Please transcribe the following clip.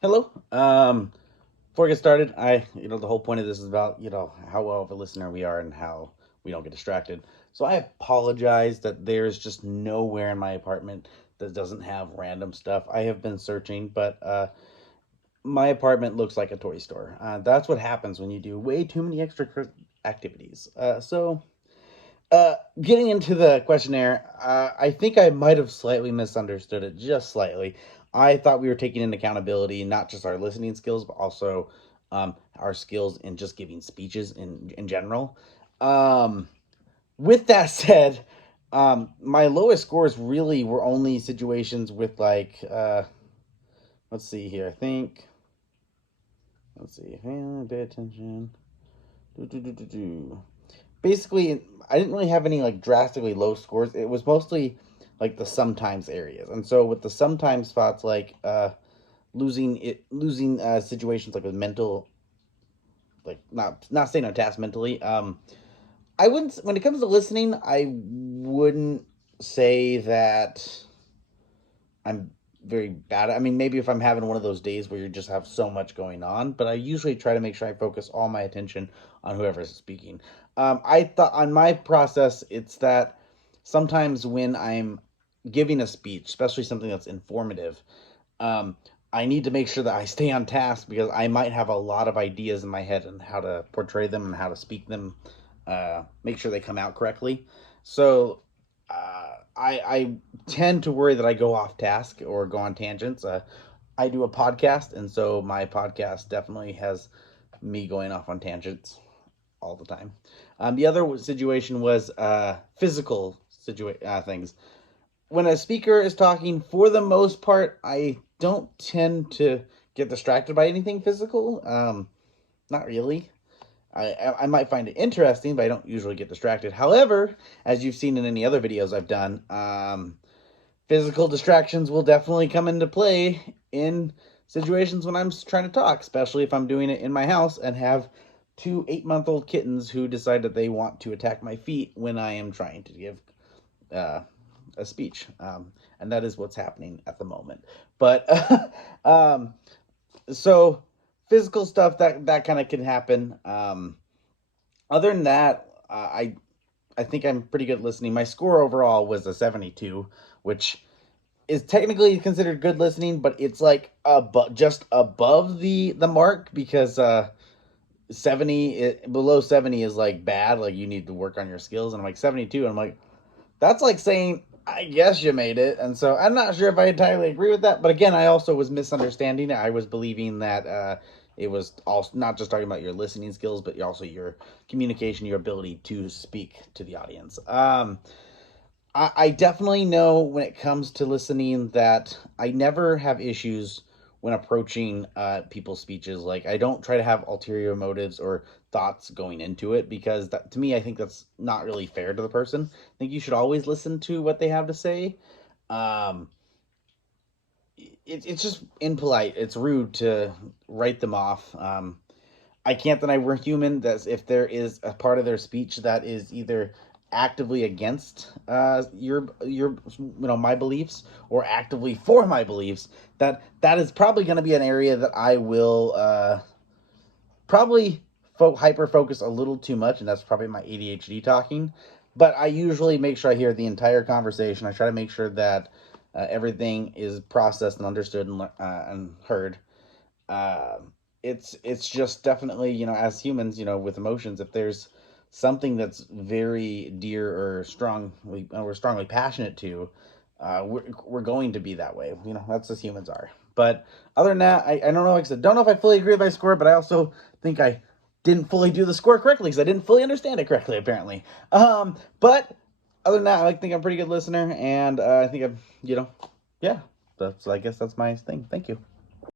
Hello. Before I get started, the whole point of this is about, how well of a listener we are and how we don't get distracted. So I apologize that there's just nowhere in my apartment that doesn't have random stuff. I have been searching, but my apartment looks like a toy store. That's what happens when you do way too many extra activities. Getting into the questionnaire, I think I might have slightly misunderstood it, just slightly. I thought we were taking into accountability not just our listening skills, but also our skills in just giving speeches in general. Um, with that said, my lowest scores really were only situations with let's see here. I think, let's see, pay attention. Do, do, do, do, do. Basically, I didn't really have any like drastically low scores. It was mostly like the sometimes areas, and so with the sometimes spots, like losing situations like with mental, like not staying on task mentally. I wouldn't, when it comes to listening, I wouldn't say that I'm very bad. I mean, maybe if I'm having one of those days where you just have so much going on, but I usually try to make sure I focus all my attention on whoever's speaking. I thought on my process, it's that sometimes when I'm giving a speech, especially something that's informative, um, I need to make sure that I stay on task because I might have a lot of ideas in my head and how to portray them and how to speak them, make sure they come out correctly. So I tend to worry that I go off task or go on tangents. I do a podcast, and so my podcast definitely has me going off on tangents all the time. The other situation was physical things. When a speaker is talking, for the most part, I don't tend to get distracted by anything physical. Not really. I might find it interesting, but I don't usually get distracted. However, as you've seen in any other videos I've done, physical distractions will definitely come into play in situations when I'm trying to talk, especially if I'm doing it in my house and have two 8-month-old kittens who decide that they want to attack my feet when I am trying to give uh, a speech. And that is what's happening at the moment. But um, so physical stuff that kind of can happen. Other than that, I think I'm pretty good listening. My score overall was a 72, which is technically considered good listening, but it's like just above the mark because below 70 is like bad, like you need to work on your skills, and I'm like 72 and I'm like, that's like saying I guess you made it. And so I'm not sure if I entirely agree with that, but again, I also was misunderstanding it. I was believing that it was also not just talking about your listening skills, but also your communication, your ability to speak to the audience. I definitely know when it comes to listening that I never have issues when approaching people's speeches. Like, I don't try to have ulterior motives or thoughts going into it because that, to me, I think that's not really fair to the person. I think you should always listen to what they have to say. Um, it's just impolite. It's rude to write them off. I can't deny we're human. That if there is a part of their speech that is either actively against my beliefs or actively for my beliefs, that is probably going to be an area that I will probably hyper focus a little too much, and that's probably my ADHD talking. But I usually make sure I hear the entire conversation. I try to make sure that everything is processed and understood and heard. It's just definitely, as humans, with emotions, if there's something that's very dear or strongly we're strongly passionate to, we're going to be that way. That's as humans are. But other than that, I don't know. Like I said, don't know if I fully agree with my score, but I also think I didn't fully do the score correctly because I didn't fully understand it correctly, apparently. But other than that, I think I'm a pretty good listener, and I think I'm, yeah. I guess that's my thing. Thank you.